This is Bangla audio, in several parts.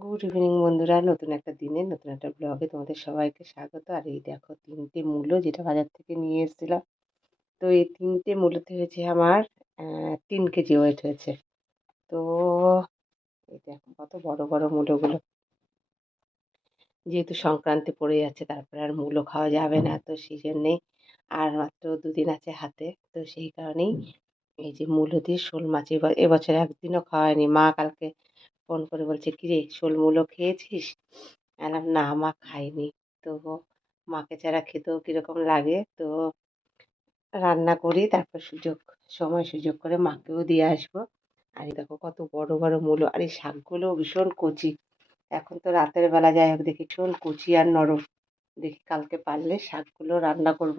গুড ইভিনিং বন্ধুরা। নতুন একটা দিনে, নতুন একটা ব্লগে তোমাদের সবাইকে স্বাগত। আর এই দেখো, তিনটে মূলো যেটা বাজার থেকে নিয়ে এসেছিলাম। তো এই তিনটে মূলোতে হয়েছে আমার তিন কেজি ওয়েট হয়েছে। তো এই দেখো, কত বড় বড় মূলোগুলো। যেহেতু সংক্রান্তি পড়ে যাচ্ছে, তারপরে আর মূলো খাওয়া যাবে না, তো সেই জন্যেই আর মাত্র দুদিন আছে হাতে। তো সেই কারণেই এই যে মূলো দিয়ে শোল মাছ এবছর একদিনও খাওয়া হয়নি। মা কালকে ফোন করে বলছে, কিরে শোল মূলো খেয়েছিস বললাম, না, মা খাইনি। তো মাকে ছাড়া খেতেও কীরকম লাগে, তো রান্না করি, তারপর সুযোগ, সময় সুযোগ করে মাকেও দিয়ে আসব। আর, দেখো কত বড় বড় মূলো। আর এই শাকগুলোও ভীষণ কচি। এখন তো রাতের বেলা যাই হোক, দেখি ভীষণ কচি আর নরম। দেখি কালকে পারলে শাকগুলো রান্না করব।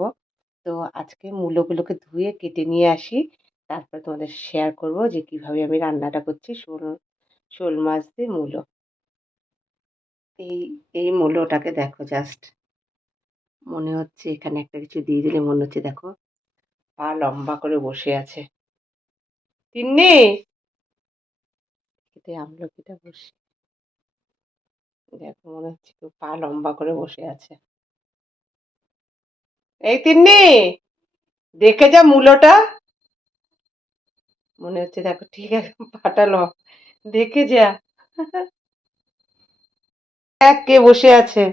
তো আজকে মূলোগুলোকে ধুয়ে কেটে নিয়ে আসি। তারপরে তোমাদের শেয়ার করব যে কীভাবে আমি রান্নাটা করছি। শোল শোল মাছ দিয়ে মূলো। এই এই মূলোটাকে দেখো জাস্ট মনে হচ্ছে এখানে একটা কিছু দিয়ে দিলে মনে হচ্ছে দেখো পা লম্বা করে বসে আছে। তিন্নি! এতে আমলকিটা বসে। দেখো মনে হচ্ছে কেউ পা লম্বা করে বসে আছে। এই তিন্নি! দেখে যা মূলোটা। মনে হচ্ছে দেখো ঠিক আছে, পাটা ল দেখে যা। এক কে বসে আছে।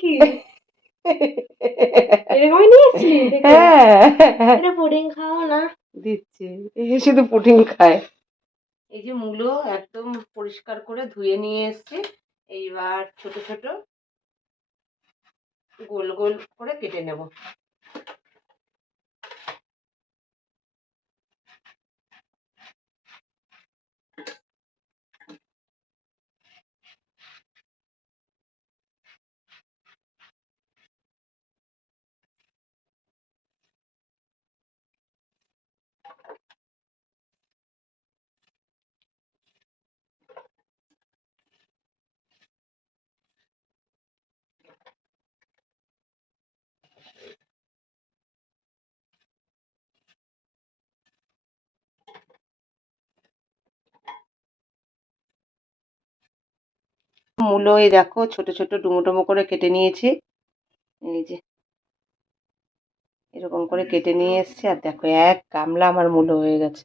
কি? এরকমই নিয়েছি? হ্যাঁ। এটা পুডিং খাও না? দিচ্ছে। এ শুধু পুডিং খায়। এই যে মূলো একদম পরিষ্কার করে ধুয়ে নিয়ে এসছি। এইবার ছোট ছোট গোল গোল করে কেটে নেব। মূলো, এই দেখো, ছোট ছোট ডুমো ডুমো করে কেটে নিয়েছি। এই যে, এরকম করে কেটে নিয়ে এসছি। আর দেখো, এক গামলা আমার মূলো হয়ে গেছে।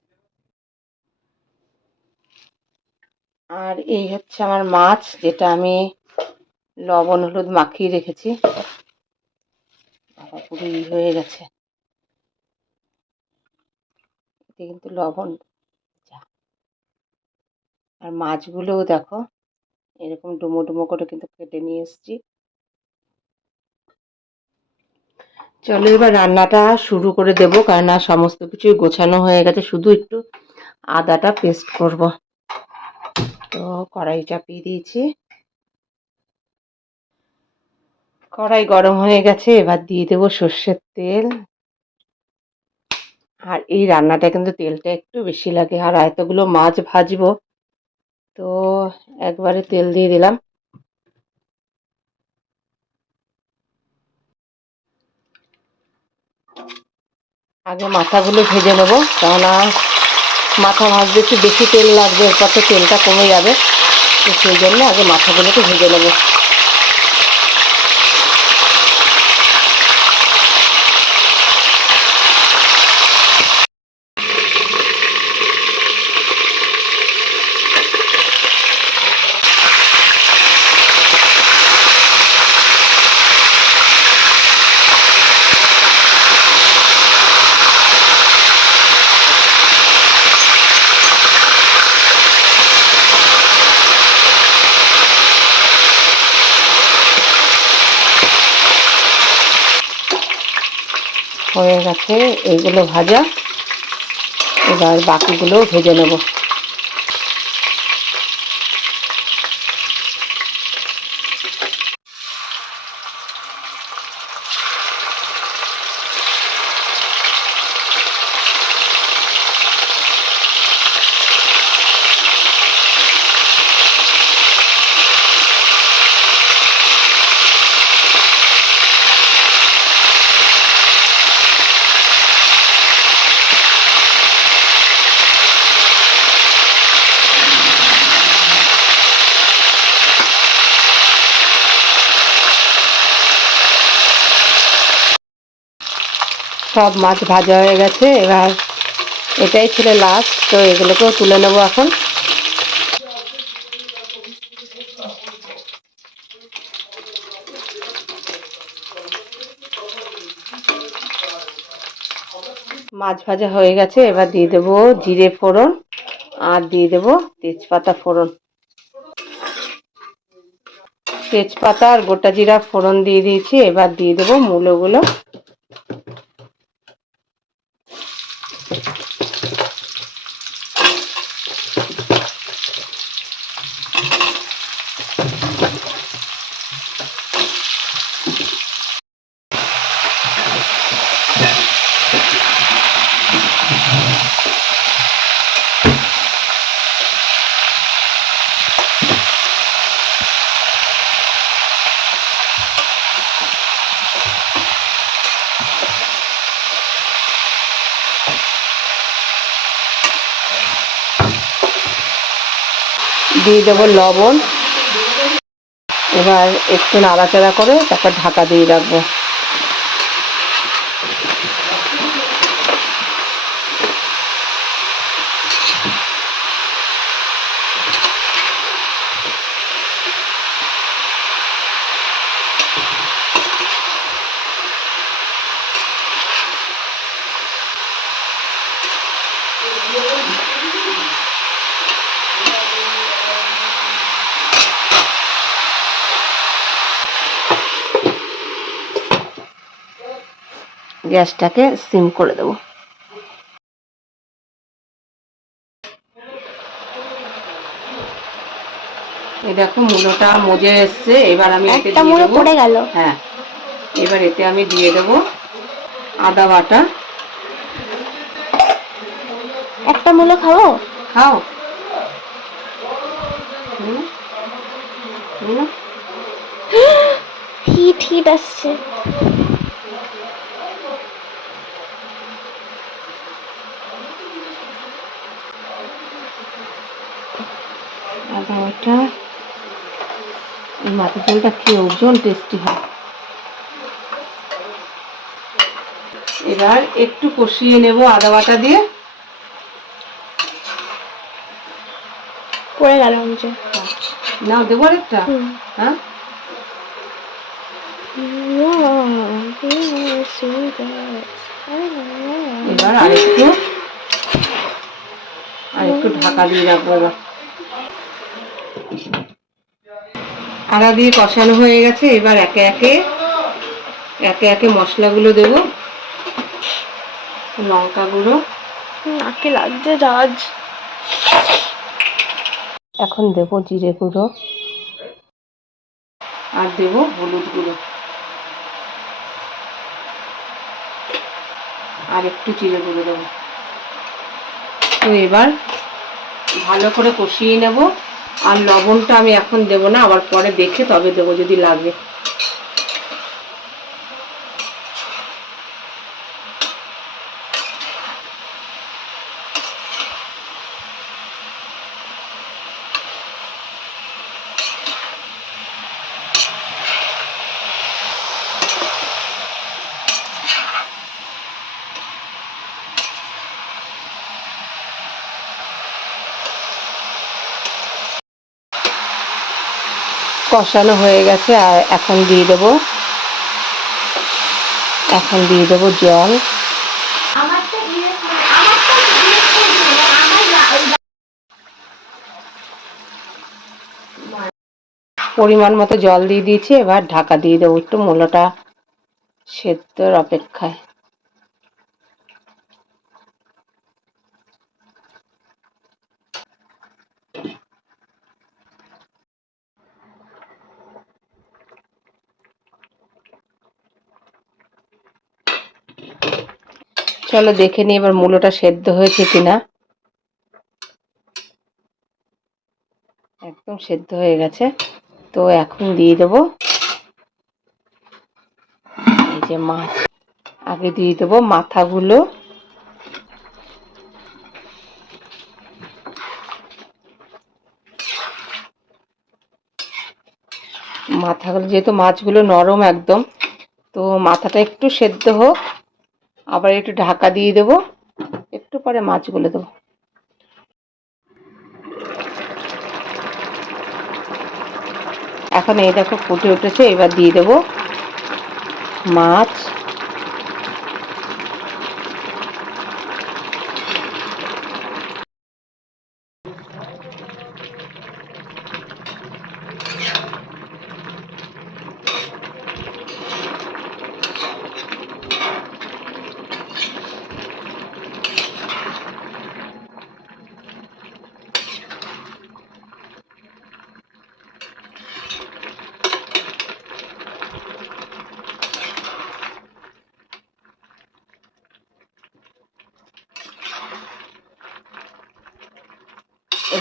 আর এই হচ্ছে আমার মাছ, যেটা আমি লবণ, হলুদ মাখিয়ে রেখেছি। পুরো হয়ে গেছে। এতে কিন্তু লবণ। আর মাছগুলোও দেখো এরকম ডুমো ডুমো করে কিন্তু কেটে নিয়ে এসেছি। চলো এবার রান্নাটা শুরু করে দেবো, কারণ আর সমস্ত কিছুই গোছানো হয়ে গেছে। শুধু একটু আদাটা পেস্ট করব। তো কড়াই চাপিয়ে দিয়েছি। কড়াই গরম হয়ে গেছে, এবার দিয়ে দেবো সর্ষের তেল। আর এই রান্নাটা কিন্তু তেলটা একটু বেশি লাগে, আর এতগুলো মাছ ভাজবো তো একবারে তেল দিয়ে দিলাম। আগে মাথাগুলো ভেজে নেব, কেননা মাথা ভাজবে একটু বেশি তেল লাগবে, এরপর তো তেলটা কমে যাবে। তো সেই জন্য আগে মাথাগুলোকে ভেজে নেব। হয়ে গেছে এইগুলো ভাজা। এবার বাকিগুলো ভেজে নেব। সব মাছ ভাজা হয়ে গেছে, এবার এটাই ছিল লাস্ট তো এগুলোকেও তুলে নেব এখন। মাছ ভাজা হয়ে গেছে, এবার দিয়ে দেবো জিরে ফোড়ন আর দিয়ে দেবো তেজপাতা ফোড়ন। তেজপাতা আর গোটা জিরা ফোড়ন দিয়ে দিয়েছি, এবার দিয়ে দেবো মূলোগুলো। দিয়ে দেবো লবণ। এবার একটু নাড়াচাড়া করে তারপর ঢাকা দিয়ে রাখব। গ্যাসটাকে সিম করে দেবো। এই দেখো মূলোটা মজে এসছে এবার আমি একটা দিয়ে পড়ে গেল। হ্যাঁ এবার এতে আমি দিয়ে দেবো আদা বাটা। একটা মুলো খাও। হুম। হিট হিট আসছে। বাটা এই মাথা ঝোলটা কি ওজন টেস্টি হয়। এবার একটু কষিয়ে নেব আদা বাটা দিয়ে। পড়ে গেল নাও দেবো একটা হ্যাঁ? এবার আরেকটু আরেকটু ঢাকা দিয়ে রাখব এবার আদা দিয়ে কষানো হয়ে গেছে এবার একে একে একে একে মশলাগুলো দেবো। লঙ্কা গুঁড়ো নাকে লাগছে রাজ এখন দেবো জিরে গুঁড়ো। আর দেবো হলুদ গুঁড়ো। আর একটু জিরে গুঁড়ো দেবো। তো এবার ভালো করে কষিয়ে নেব। আর লবণটা আমি এখন দেবো না আবার পরে দেখে তবে দেবো যদি লাগে। কষানো হয়ে গেছে আর এখন দিয়ে দেবো এখন দিয়ে দেবো জল। পরিমাণ মতো জল দিয়ে দিয়েছি এবার ঢাকা দিয়ে দেবো একটু মূলোটা সেদ্ধর অপেক্ষায়। চলো দেখে নিই এবার মূলোটা সেদ্ধ হয়েছে কিনা। একদম সেদ্ধ হয়ে গেছে। তো এখন দিয়ে দেবো। এই যে মাছ আগে দিয়ে দেবো মাথাগুলো। মাথাগুলো, যেহেতু মাছগুলো নরম একদম, তো মাথাটা একটু সেদ্ধ হোক। আবার একটু ঢাকা দিয়ে দেবো। একটু পরে মাছ মাছগুলো দেবো। এখন এই দেখো ফুটে উঠেছে, এবার দিয়ে দেবো মাছ।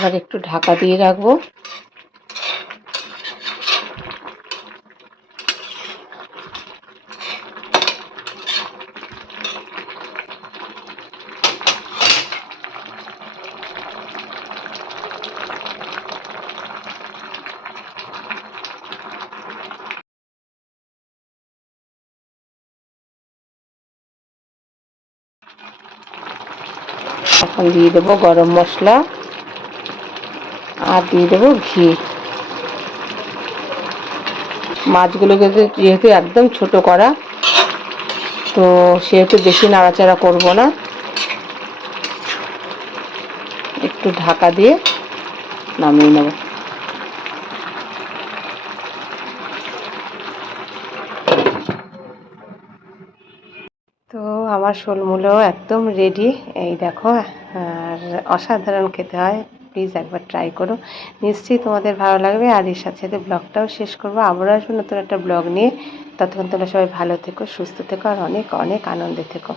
এবার একটু ঢাকা দিয়ে রাখব। এখন দিয়ে দেবো গরম মশলা। আর দিয়ে দেবো ঘি। মাছগুলোকে যেহেতু একদম ছোট করা, তো সেহেতু বেশি নাড়াচাড়া করব না। একটু ঢাকা দিয়ে নামিয়ে নেব। তো আমার শোলমূলো একদম রেডি এই দেখো, আর অসাধারণ খেতে হয়। প্লিজ একবার ট্রাই করো। নিশ্চয়ই তোমাদের ভালো লাগবে। আর এর সাথে সাথে ব্লগটাও শেষ করব। আবারও আসব নতুন একটা ব্লগ নিয়ে। ততক্ষণ তোমরা সবাই ভালো থেকো, সুস্থ থেকো, আর অনেক অনেক আনন্দে থেকো।